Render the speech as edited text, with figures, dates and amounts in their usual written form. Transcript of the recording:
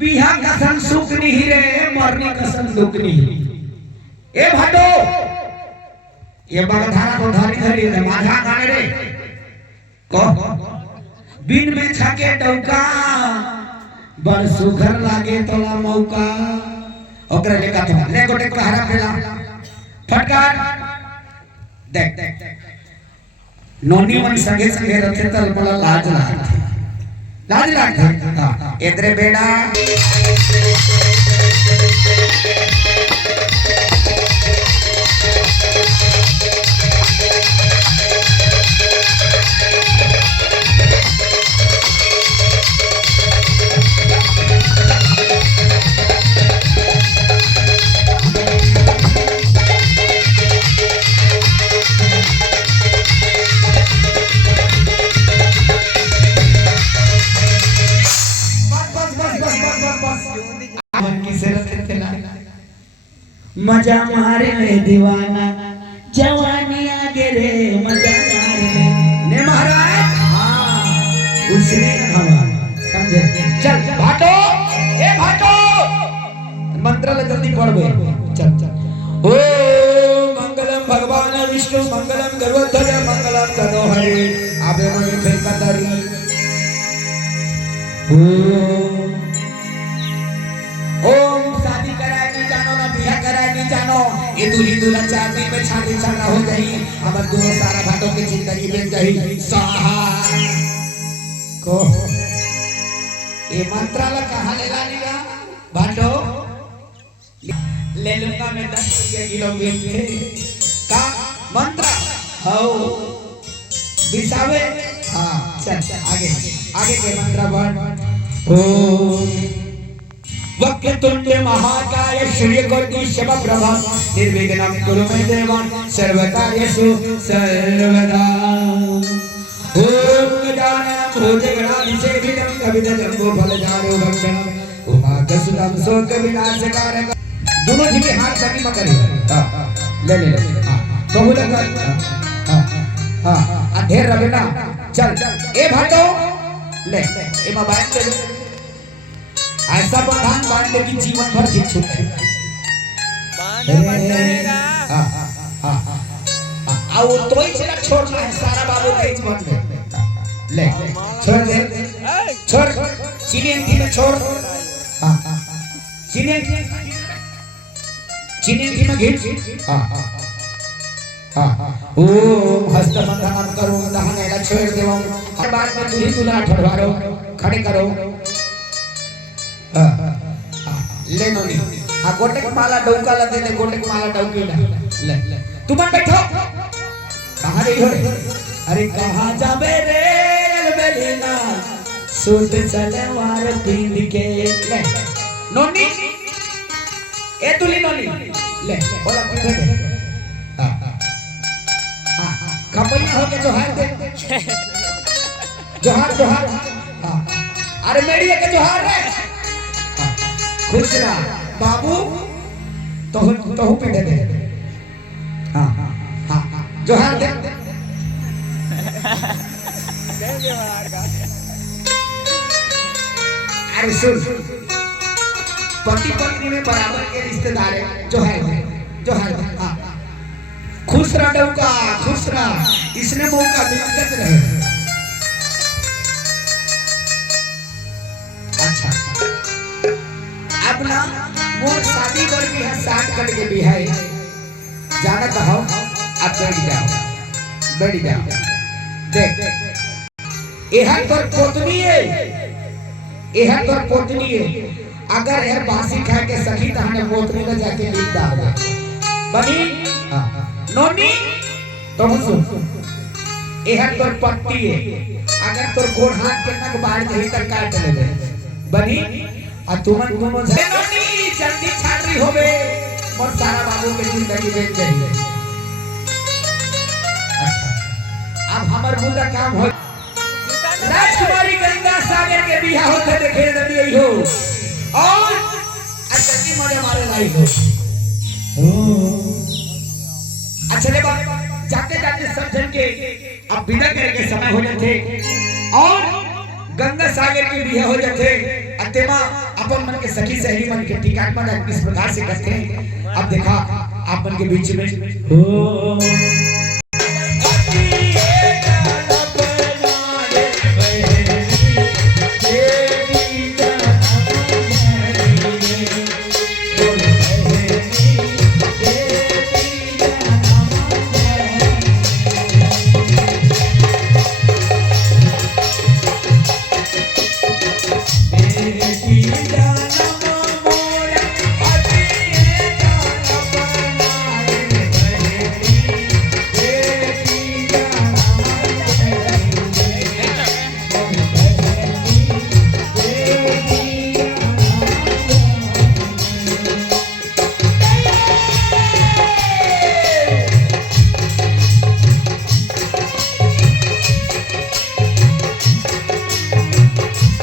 बिहा कसन सुख नहीं रे मरनी कसन दुख नहीं। ए भाटो ये बगधारा को धारी धरी है माझा गाने रे को बिन में छके डौका बड़ सुघर लागे तोला मौका ओकरे ले कथा ले गोटे कहरा फेला फटकार देख नोनी मन संगे संगे रथे तल मला लाज लागते हां एदरे बेड़ा मजा मारे ले दीवाना जवानी आगे रे मजा मारे ने महाराज हाँ उसने हवा समझे चल भाटो ए भाटो मंत्र ले जल्दी पढ़ बे चल ओ मंगलम भगवान विष्णु मंगलम गरुड़ध्वज मंगलम तनोहरि आबे मणि फिर कतरी ओम शादी कराए नहीं जानो ना बियाह कराए नहीं जानो ये दूल्ही दूल्हा 4 दिन में छाती छाना हो गई हमार दोनों सारा भाटों की जिंदगी बन गई साहा को ये मंत्र ला कहां ले लानीगा भाटो ले लूंगा मैं 10 रुपया किलो बेच के का मंत्र हो बिसावे हां चल आगे आगे के मंत्र पढ़ ओम वक्रतुंड महाकाय सूर्यकोटि समप्रभा निर्विघ्नं कुरु मे देव सर्वकार्येषु सर्वदा ओम गजाननं भूतगणाधिसेवितं कवितजम्बो फलचारु भक्षणं उमाकसुतं शोकविनाशकारकं दोनों जी के हाथ सभी में करिए ले हां तो बोला कर हां ढेर रखना चल ए भाटो ले ए मोबाइल ले ऐसा बंधन बांध दे कि जीवन भर जीत छूटे हां हां हां वो तो ही चला छोड़ना है सारा बाबू का इस बात में ले छोड़ दे छोड़ चीनी में छोड़ हां चीनी में घिस हां हां ओम हस्त बंधन करो दहने ला छोड़ देवो हर बात में दूल्ही दूल्हा ठड़वारो खड़े करो ले नोनी हां गोटे के माला डौका ला दे गोटे के माला डौकी ला ले तुम बैठो कहां गई हो अरे कहां जाबे रे अलबेलिना सूट सलवार पहन के ले नोनी ए तुली नोनी ले बोला पीछे दे हां हां खपैया हो के जोहार दे जोहार जोहार हां अरे मेरी के जोहार रे खुश रहा बाबू तो पे दे हां हां जोहार दे अरे सुन पति पत्नी में बराबर के रिश्तेदार है जोहार दे हां खुश रह डौका खुश रह इसने मौका मिलत रहे अच्छा अपना मोर शादी कर भी है 60 कट के भी है जानत हो आप बैठ जाओ देख एहर तोर पोतनी है अगर है बासी खा के सखी तहने पोतनी ले जाके लीप डाल दे बनी नोनी तो सुन एहर तोर पट्टी है अगर तोर गोड़ हाथ के नक बाढ़ दे तक काट ले बनी आ तुमन दोनों नोनी जल्दी छात्री होबे मोर सारा बाबू के जिंदगी बेच गई अच्छा अब हमर मुद्दा काम हो राजकुमारी गंगा सागर के बियाह होते देखे नदी हो और अच्छा की मजे मारे लाई हो अच्छा ले जाते जाते सब जन के अब विदा करे के समय हो जाते और गंगा सागर के बियाह हो जाते अंते मां अपन मन के सखी सहेली मन के टिकाट मन किस प्रकार से करते हैं। अब देखा आप मन के बीच में हो